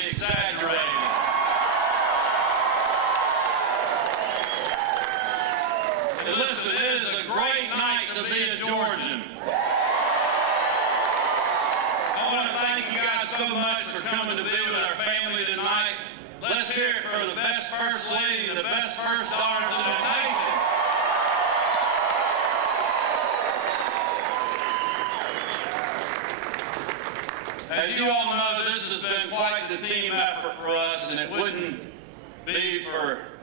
vastly exaggerating. And listen, it is a great night to be a Georgian. I want to thank you guys so much for coming to be with our family tonight. Let's hear it for the best First Lady and the best First Daughters in the nation. As you all know, this has been quite the team effort for us, and it wouldn't be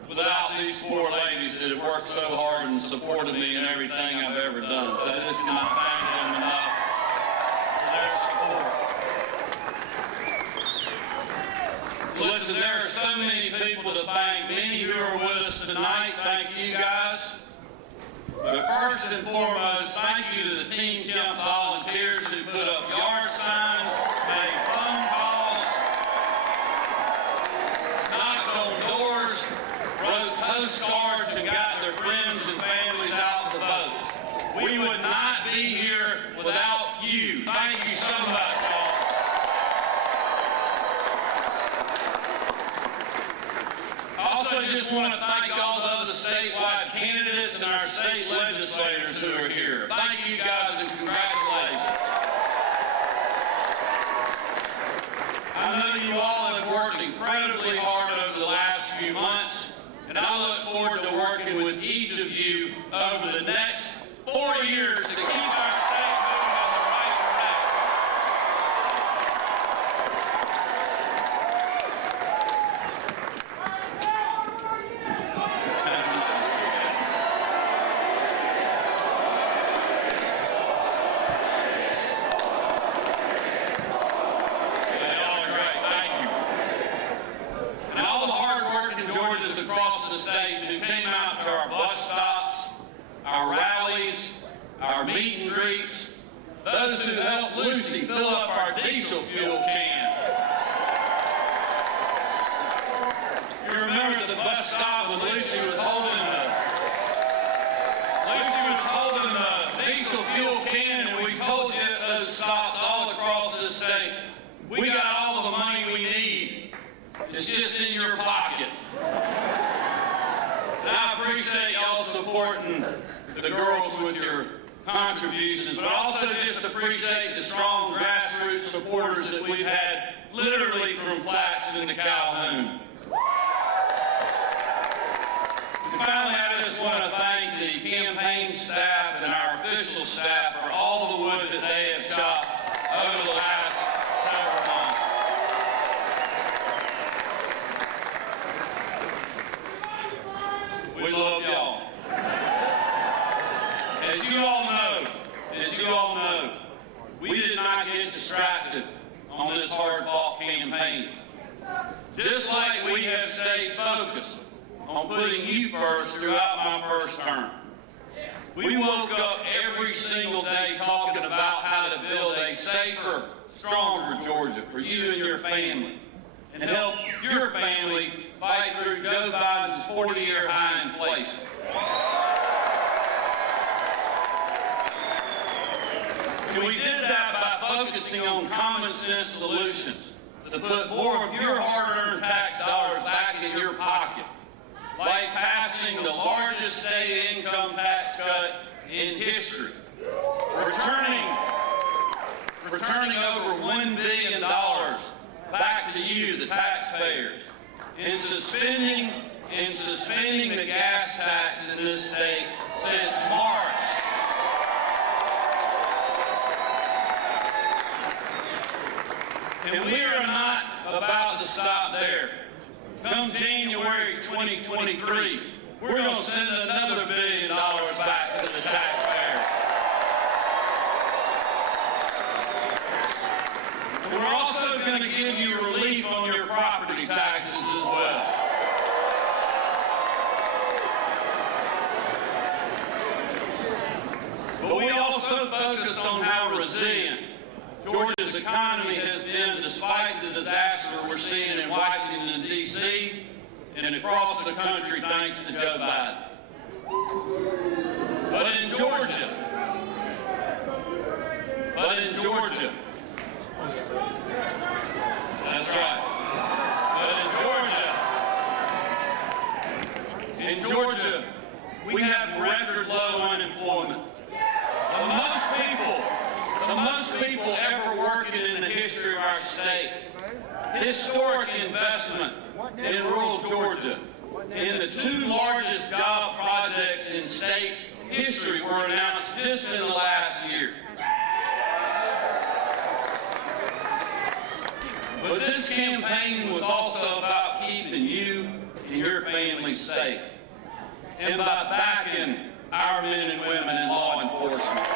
without these four ladies that have worked so hard and supported me in everything I've ever done. So I just cannot thank them enough for their support. Listen, there are so many people to thank, many who are with us tonight. Thank you guys. But first and foremost, thank you to the Team Kemp volunteers who put up yard signs, made phone calls, knocked on doors, wrote postcards, and got their friends and families out to vote. We would not be here without you. Thank you so much, y'all. I also just want to thank all the other statewide candidates and our state legislators who are here. Thank you guys and congratulations. I know you all have worked incredibly hard over the last few months, and I look forward to working with each of you over the next 4 years to keep our state moving in the right direction. Across the state who came out to our bus stops, our rallies, our meet and greets, those who helped Lucy fill up our diesel fuel can. You remember the bus stop when Lucy was holding the diesel fuel can, and we told you at those stops all across the state, we got all the money we need. It's just in your pocket. And I appreciate y'all supporting the girls with your contributions, but I also just appreciate the strong grassroots supporters that we've had literally from Claxton to Calhoun. And finally, I just want to thank the campaign staff and our official staff for all the wood that they have chopped over the last several months. We love y'all. As you all know, we did not get distracted on this hard-fought campaign. Just like we have stayed focused on putting you first throughout my first term. We woke up every single day talking about how to build a safer, stronger Georgia for you and your family, and help your family fight through Joe Biden's 40-year high inflation. And we did that by focusing on common sense solutions to put more of your hard-earned tax dollars back in your pocket, like passing the largest state income tax cut in history, returning over $1 billion back to you, the taxpayers, and suspending the gas tax in this state since March. And we are not about to stop there. Come January 2023, we're going to send another $1 billion back to the taxpayer. We're also going to give you relief on your property taxes as well. But we also focused on how resilient Georgia's economy has been despite the disaster we're seeing in Washington, D.C. and across the country thanks to Joe Biden. But in Georgia, that's right. investment in rural Georgia, and the 2 largest job projects in state history were announced just in the last year. But this campaign was also about keeping you and your family safe, and by backing our men and women in law enforcement.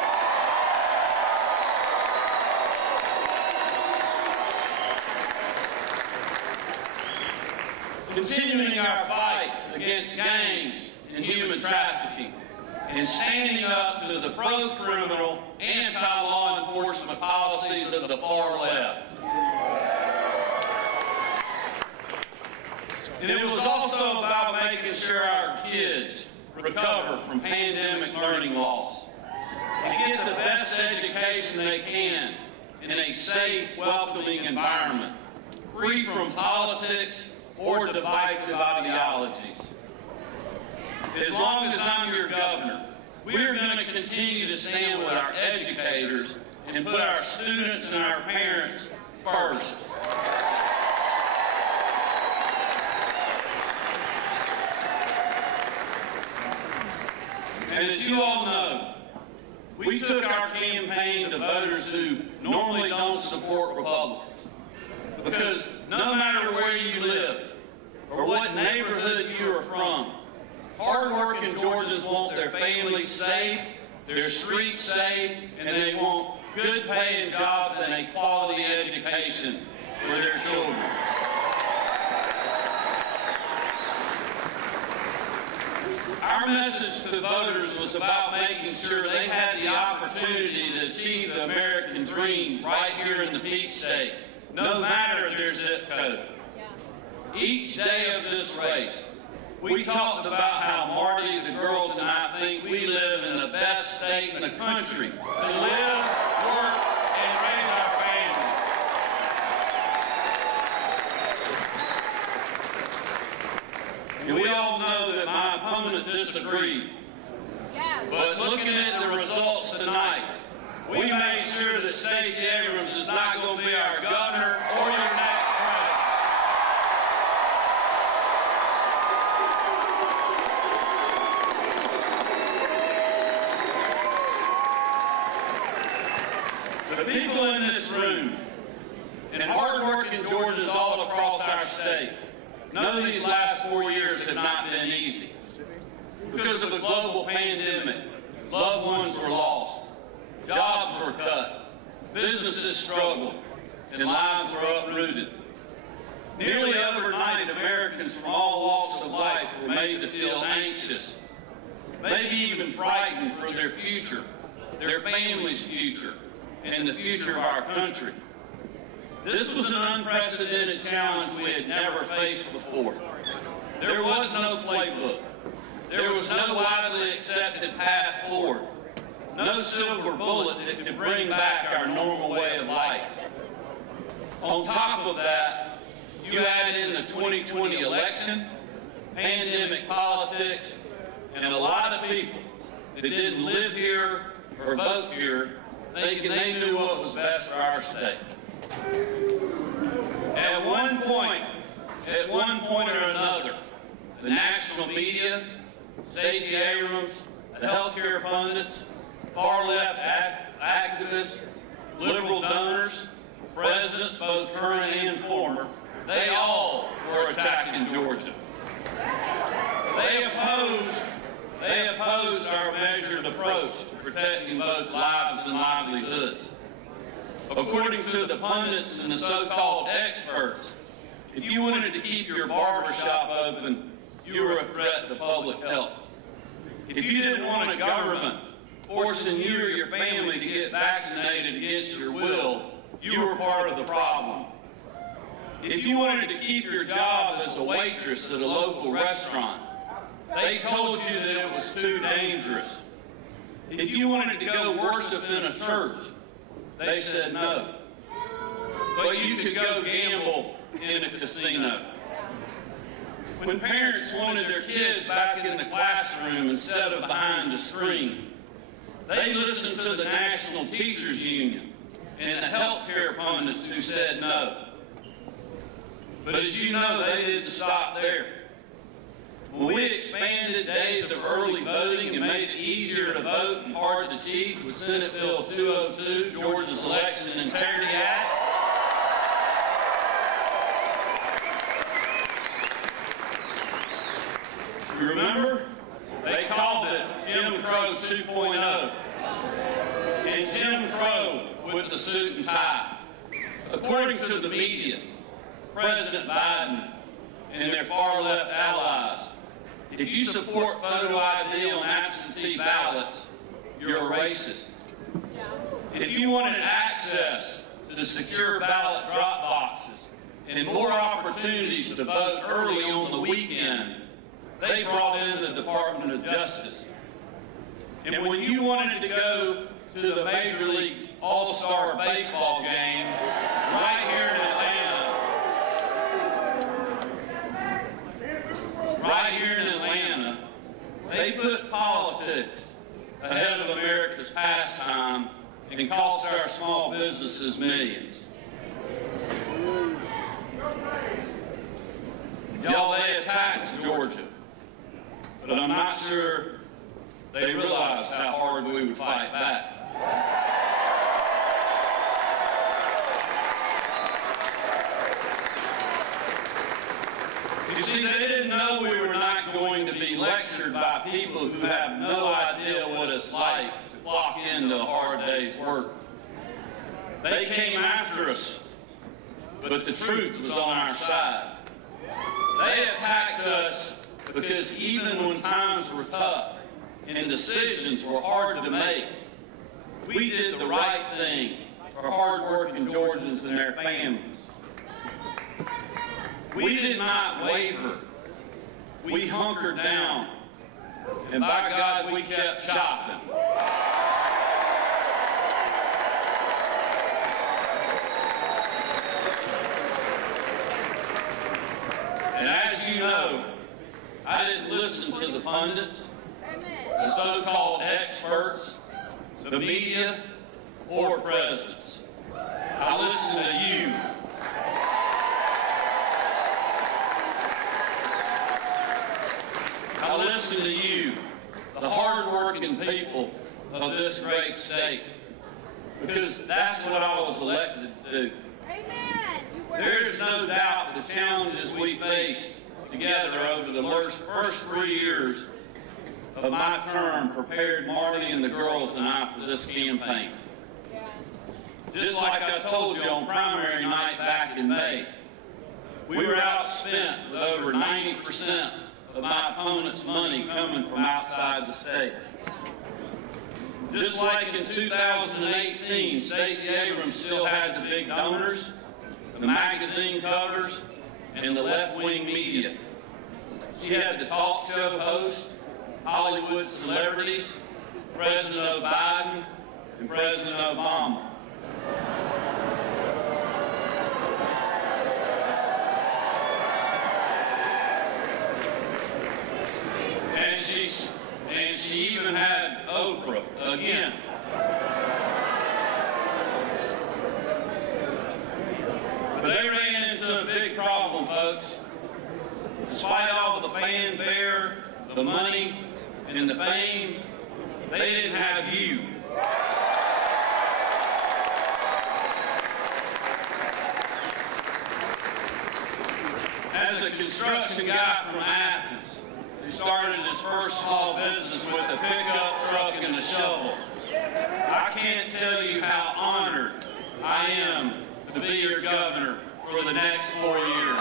Continuing our fight against gangs and human trafficking, and standing up to the pro-criminal, anti-law enforcement policies of the far left. And it was also about making sure our kids recover from pandemic learning loss and get the best education they can in a safe, welcoming environment, free from politics or divisive ideologies. As long as I'm your governor, we're going to continue to stand with our educators and put our students and our parents first. And as you all know, we took our campaign to voters who normally don't support Republicans. Because no matter where you live or what neighborhood you are from, hard-working Georgians want their families safe, their streets safe, and they want good paying jobs and a quality education for their children. Our message to voters was about making sure they had the opportunity to achieve the American dream right here in the Peach State, no matter their zip code. Each day of this race, we talked about how Marty, the girls, and I think we live in the best state in the country to live, work, and raise our families. And we all know that my opponent disagreed. But looking at the results tonight, we made sure that Stacey Abrams is not going to be our governor or your next president. The people in this room and hard-working Georgians all across our state know these last 4 years have not been easy. Because of the global pandemic, loved ones were lost, jobs were cut, businesses struggled, and lives were uprooted. Nearly overnight, Americans from all walks of life were made to feel anxious, maybe even frightened for their future, their family's future, and the future of our country. This was an unprecedented challenge we had never faced before. There was no playbook. There was no widely accepted path forward. No silver bullet that could bring back our normal way of life. On top of that, you add in the 2020 election, pandemic politics, and a lot of people that didn't live here or vote here thinking they knew what was best for our state. At one point or another, the national media, Stacey Abrams, the healthcare pundits, far-left activists, liberal donors, presidents, both current and former, they all were attacking Georgia. They opposed our measured approach to protecting both lives and livelihoods. According to the pundits and the so-called experts, if you wanted to keep your barbershop open, you were a threat to public health. If you didn't want a government forcing you or your family to get vaccinated against your will, you were part of the problem. If you wanted to keep your job as a waitress at a local restaurant, they told you that it was too dangerous. If you wanted to go worship in a church, they said no. But you could go gamble in a casino. When parents wanted their kids back in the classroom instead of behind the screen, they listened to the National Teachers Union and the healthcare pundits who said no. But as you know, they didn't stop there. When we expanded days of early voting and made it easier to vote and hard to cheat with Senate Bill 202, Georgia's Election Integrity Act, you remember? They called it Jim Crow 2.0. And Jim Crow with the suit and tie. According to the media, President Biden and their far-left allies, if you support photo ID on absentee ballots, you're a racist. If you wanted access to secure ballot drop boxes and more opportunities to vote early on the weekend, they brought in the Department of Justice. And when you wanted to go to the Major League All-Star Baseball game right here in Atlanta, they put politics ahead of America's pastime and cost our small businesses millions. Y'all, they attacked Georgia, but I'm not sure they realized how hard we would fight back. You see, they didn't know we were not going to be lectured by people who have no idea what it's like to clock into a hard day's work. They came after us, but the truth was on our side. They attacked us because even when times were tough and decisions were hard to make, we did the right thing for hard-working Georgians and their families. We did not waver. We hunkered down. And by God, we kept shopping. And as you know, I didn't listen to the pundits, the so-called experts, the media, or presidents. I listened to you. I listen to you, the hard-working people of this great state, because that's what I was elected to do. Amen. There is no doubt the challenges we faced together over the first 3 years of my term prepared Marty and the girls and I for this campaign. Just like I told you on primary night back in May, we were outspent with over 90% of my opponent's money coming from outside the state. Just like in 2018, Stacey Abrams still had the big donors, the magazine covers, and the left-wing media. She had the talk show host, Hollywood celebrities, President Biden, and President Obama. And she even had Oprah again. But they ran into a big problem, folks. Despite all the fanfare, the money, and the fame, they didn't have you. As a construction guy from Athens, who started his first small business with a pickup truck and a shovel, I can't tell you how honored I am to be your governor for the next 4 years.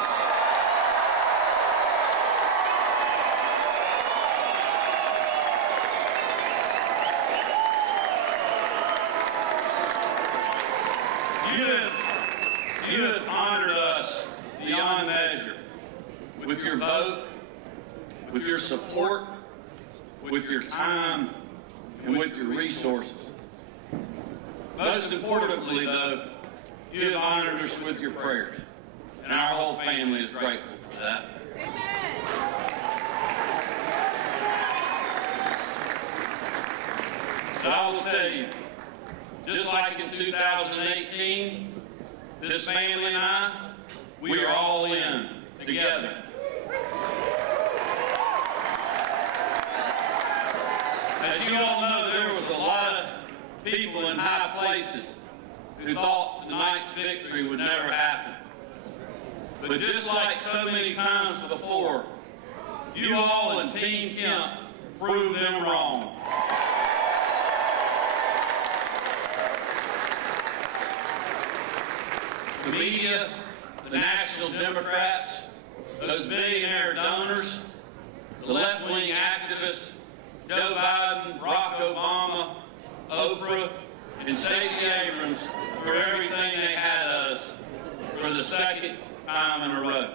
You have honored us beyond measure with your vote, with your support, with your time, and with your resources. Most importantly, though, you have honored us with your prayers, and our whole family is grateful for that. Amen. So I will tell you, just like in 2018, this family and I We are all in together. As you all know, there was a lot of people in high places who thought tonight's victory would never happen. But just like so many times before, you all and Team Kemp proved them wrong. The media, the National Democrats, those billionaire donors, the left-wing activists, Joe Biden, Barack Obama, Oprah, and Stacey Abrams for everything they had us for the second time in a row.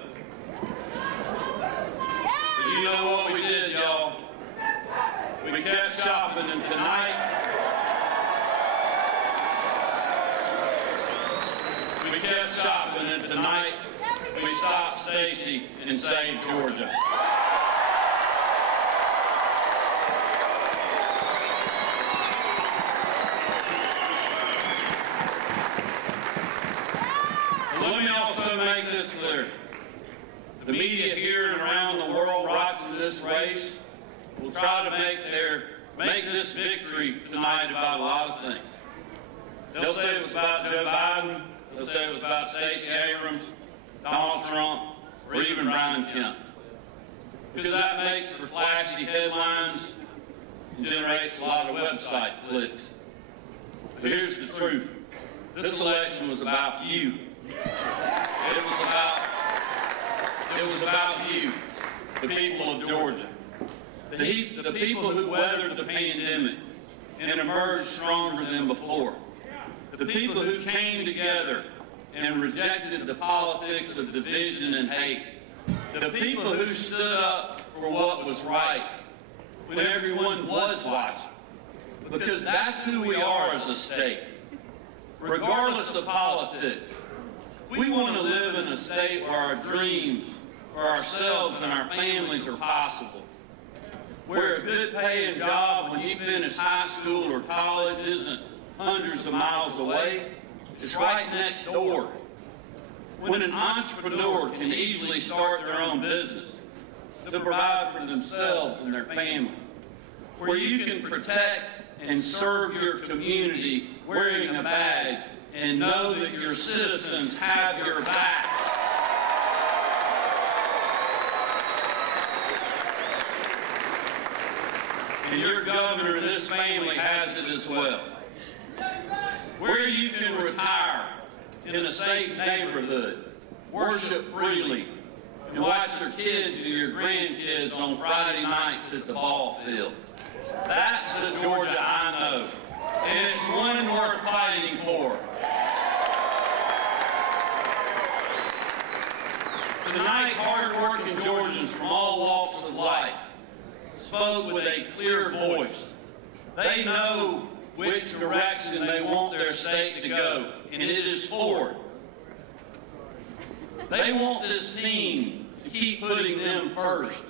But you know what we did, y'all? We kept shopping, and tonight, we stopped Stacey and saved Georgia. Let me also make this clear. The media here and around the world watching this race will try to make this victory tonight about a lot of things. They'll say it was about Joe Biden. They'll say it was about Stacey Abrams, Donald Trump, or even Brian Kemp. Because that makes for flashy headlines and generates a lot of website clicks. But here's the truth. This election was about you. It was about you, the people of Georgia. The people who weathered the pandemic and emerged stronger than before. The people who came together and rejected the politics of division and hate. The people who stood up for what was right when everyone was watching. Because that's who we are as a state. Regardless of politics, we want to live in a state where our dreams for ourselves and our families are possible. Where a good paying job when you finish high school or college isn't hundreds of miles away, it's right next door. When an entrepreneur can easily start their own business to provide for themselves and their family. Where you can protect and serve your community wearing a badge and know that your citizens have your back. And your governor and this family has it as well. Where you can retire in a safe neighborhood, worship freely, and watch your kids and your grandkids on Friday nights at the ball field. That's the Georgia I know, and it's one worth fighting for. Tonight, hard-working Georgians from all walks of life spoke with a clear voice. They know which direction they want their state to go, and it is forward. They want this team to keep putting them first,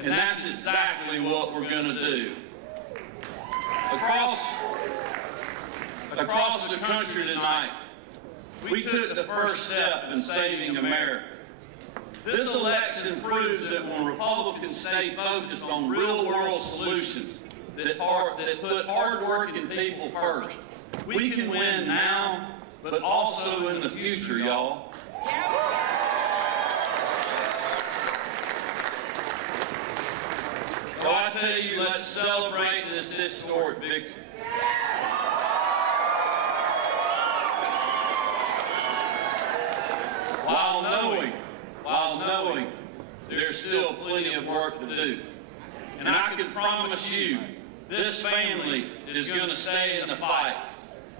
and that's exactly what we're going to do. Across the country tonight, we took the first step in saving America. This election proves that when Republicans stay focused on real-world solutions that put hard-working people first, we can win now, but also in the future, y'all. So I tell you, let's celebrate this historic victory. While knowing there's still plenty of work to do. And I can promise you, this family is going to stay in the fight.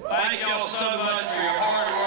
Thank y'all so much for your hard work.